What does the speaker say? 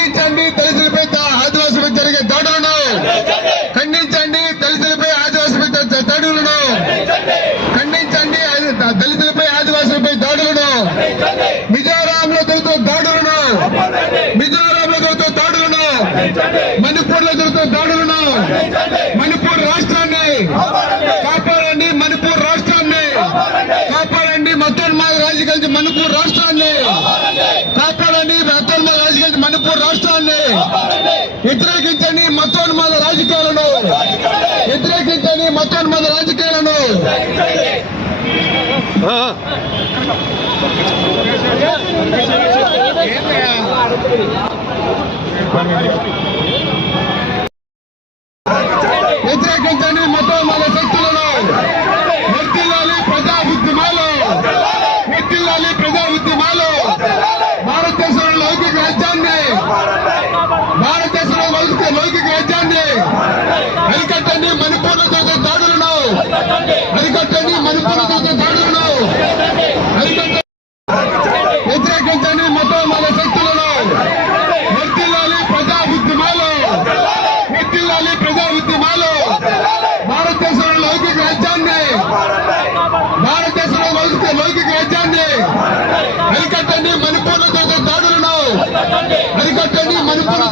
ఖండించండి దళితులపై ఆదివాసులపై జరిగే దాడులను, ఖండించండి దళితులపై ఆదివాసులపై దాడులను, ఖండించండి దళితులపై ఆదివాసులపై దాడులను, మిజోరాంలో జరుగుతున్న దాడులను, మిజోరాంలో జరుగుతున్న దాడులను, మణిపూర్లో జరుగుతున్న దాడులను, మణిపూర్ రాష్ట్రాన్ని కాపాడండి, మణిపూర్ రాష్ట్రాన్ని కాపాడండి, మతోన్మాద రాజకీయాల మణిపూర్ రాష్ట్రాన్ని కాపాడండి, మతోన్మాద రాజకీయాల మణిపూర్ రాష్ట్రాన్ని వ్యతిరేకించండి, మతోన్మాద రాజకీయాలను వ్యతిరేకించండి, మతోన్మాద రాజకీయాలను. వ్యతిరేకించండి మతోన్మాద శక్తులను. వర్ధిల్లాలి ప్రజా ఉద్యమాలు, వర్ధిల్లాలి ప్రజా ఉద్యమాలు. భారతదేశంలో లౌకిక రాజ్యాన్ని, భారతదేశంలో లౌకిక రాజ్యాన్ని అరికట్టండి, మణిపూర్లో జరిగే దాడులను అరికట్టండి, మణిపూర్లో జరిగే దాడులను అరికట్టండి. వ్యతిరేకించండి మతోన్మాద శక్తులను. వర్ధిల్లాలి ప్రజా ఉద్యమాలు, వర్ధిల్లాలి ప్రజా ఉద్యమాలు. భారతదేశంలో లౌకిక రాజ్యాన్ని, భారతదేశంలో లౌకిక రాజ్యాన్ని అరికట్టండి, మణిపూర్లో జరిగే దాడులను అరికట్టండి, మణిపూర్లో